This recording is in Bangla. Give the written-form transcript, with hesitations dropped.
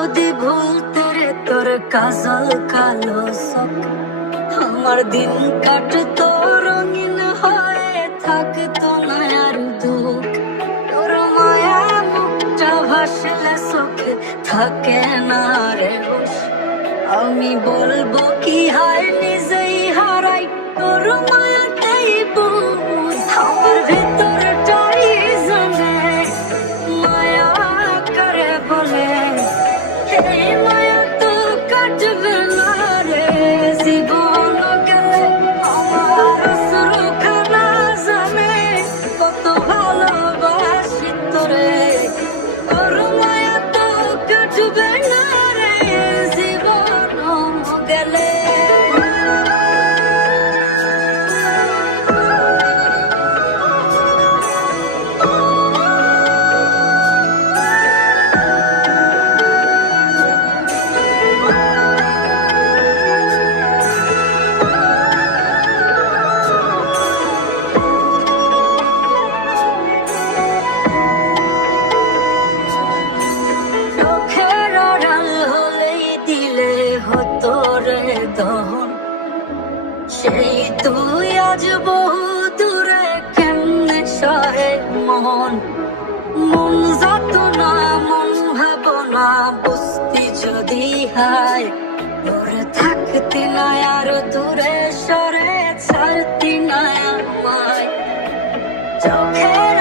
যদি ভুলতে রে তোর কাজল কালো চোখ, আমার দিন কাটতো রঙিন হয়ে, থাকতো না আর দুঃখ। তোর মায়া মুখটা ভাসলে চোখে থাকে না রে হুঁশ। আমি বলবো কি হায় নিজেই হারাই তোর মায়াতেই বুঝ। আমার ভেতরটাই জানে মায়া করে বলে, এই মায়া তো কাটবে না রে জীবন গেলে। আমার সুরখানা জানে কত ভালোবাসি তোরে, তোর মায়া তো কাটবে না রে জীবন গেলে। চোখের আড়াল হলেই দিলে হতো রে দহন, সেই তুই আজ বহু দূরে কেমনে সহে মন। মন যত না মন ভাবনা বুঝতি যদি হায়, দূরে থাকতি না আর দূরে সরে ছাড়তি না আমায়। চোখের